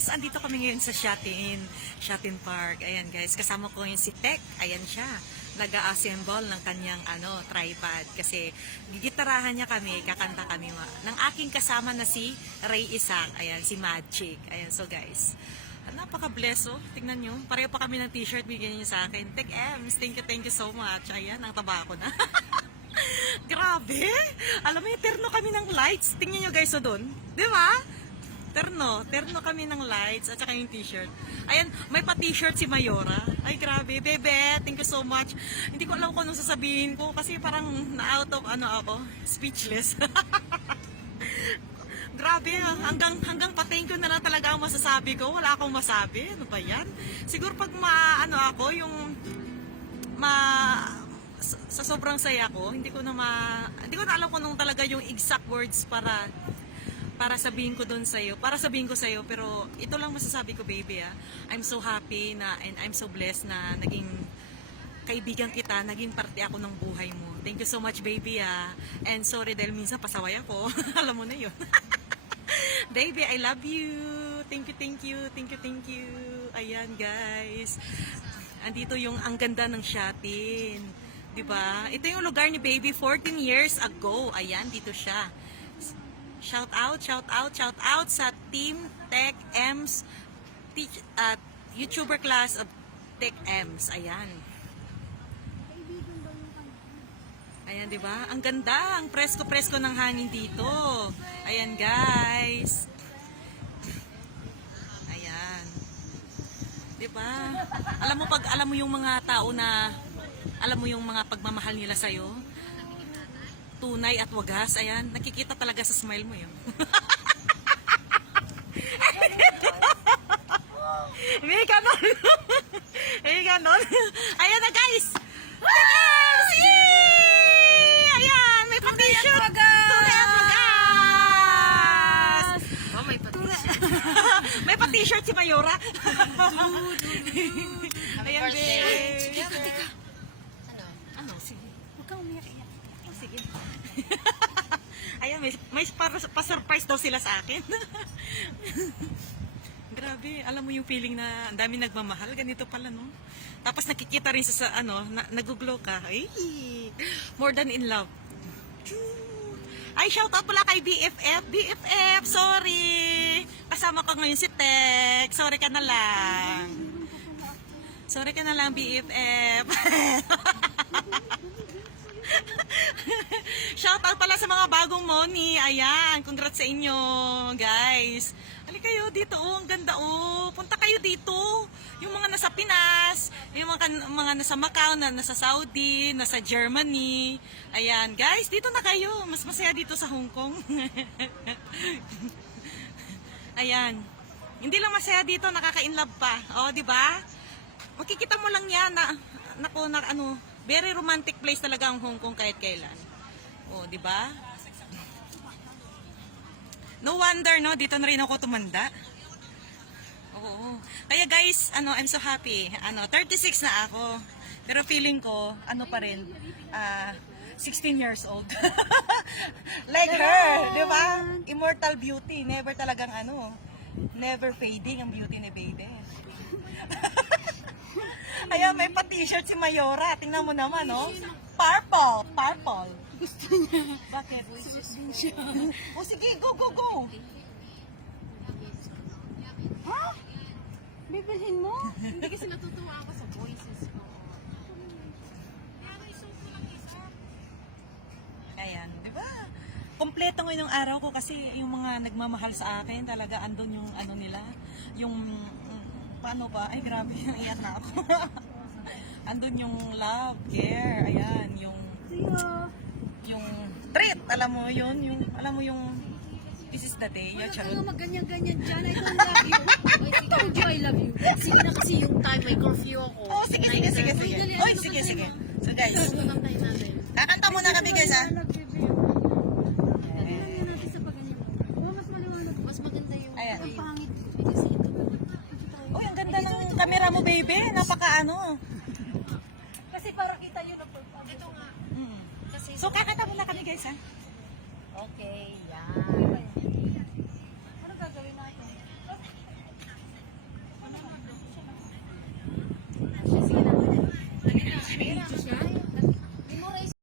guys, andito kami ngayon sa Shatin Park. Ayan guys, kasama ko yung si Tech. Ayan siya. Nag-assemble ng kanyang tripod kasi gigitarahan niya kami, kakanta kami ng aking kasama na si Ray Isaac. Ayan, si Magic. Ayan, so guys, napaka-bless oh. Tingnan nyo, pareho pa kami ng t-shirt bigyan niyo sa akin. Tech Ems, thank you so much. Ayan, ang taba ko na. Grabe! Alam mo, terno kami ng lights. Tingnan nyo guys, so doon. Di ba? Terno kami ng lights at saka yung t-shirt. Ayan, may pa t-shirt si Mayora. Ay, grabe. Bebe, thank you so much. Hindi ko alam kung anong sasabihin ko kasi parang na-out of ako, speechless. Grabe, hanggang pa-thank you na lang talaga ang masasabi ko. Wala akong masabi. Ano ba yan? Siguro pag sa sobrang saya ko, hindi ko na alam kung anong talaga yung exact words para sabihin ko doon sa'yo, pero ito lang masasabi ko, baby, I'm so happy and I'm so blessed na naging kaibigan kita, naging parte ako ng buhay mo. Thank you so much, baby, and sorry dahil minsan pasaway ako. Alam mo na yun. Baby, I love you. Thank you. Ayan, guys. Andito yung ang ganda ng Shatin. Diba? Ito yung lugar ni baby 14 years ago. Ayan, dito siya. Shout out sa Team Tech Ems, YouTuber class of Tech Ems. Ayan. Ayan, diba? Ang ganda, ang presko-presko ng hangin dito. Ayan, guys. Ayan. Diba? Alam mo yung mga tao na, alam mo yung mga pagmamahal nila sa'yo, tunay at wagas, ayan, nakikita talaga sa smile mo yun. May ganon. Ayan na, guys. Ayan, may pa-t-shirt. Tunay at wagas. Oh, may pa-t-shirt. May pa-t-shirt si Mayora. Ayan, babe. Tika. Ano, sige. Huwag kang umiyak. Oh, sige. Ayan, may pa-surprise daw sila sa akin. Grabe, alam mo yung feeling na ang dami nagmamahal, ganito pala, no? Tapos nakikita rin sa nag-glow ka. Ay, more than in love. Ay, shout out pala kay BFF. BFF, sorry. Kasama ko ngayon si Tech. Sorry ka na lang, BFF. Shout out pala sa mga bagong Moni. Ayan, congrats sa inyo, guys. Halika kayo dito, ang ganda Punta kayo dito. Yung mga nasa Pinas, yung mga nasa Macau, nasa Saudi, nasa Germany. Ayan, guys, dito na kayo. Mas masaya dito sa Hong Kong. Ayan. Hindi lang masaya dito, nakaka-inlove pa. Oh, di ba? Makikita mo lang yan very romantic place talaga ang Hong Kong kahit kailan. Oh, di ba? No wonder, no? Dito na rin ako tumanda. Oo. Kaya guys, I'm so happy. 36 na ako. Pero feeling ko, pa rin, 16 years old. Like her, di ba? Immortal beauty. Never talagang never fading ang beauty ni baby. Ayan, may pa-t-shirt si Mayora. Tingnan mo naman, no? Purple. Gusto niya. Bakit? Voices din siya. O sige, go! Ha? Bibilhin mo? Hindi kasi natutuwa ako sa voices ko. Ayan, di ba? Kompleto ngayon yung araw ko kasi yung mga nagmamahal sa akin, talaga andun yung nila, yung paano ba? Ay, grabe, iyak na ako. Andun yung love, care, ayan, yung treat, alam mo yung this is the day, Wala yung ka charot. nga mag-ganyan-ganyan dyan. I don't love you. I told you I love you. Sige na kasi yung time, may curfew ako. Oh, sige. Oy, sige. So guys, Kakantay natin. kakanta muna kami guys, ha? Tingnan natin sa pag-ganyan mo. Oh, mas maliwanag. Mas maganda yung... Ayan. Ang pangit. Kasi ito. Uy, ang ganda ng camera mo, baby. Napaka Kasi para kita yun ang pag... Ito nga. Mm. Kasi... So kakanta muna kami guys, ha? Okay, yan.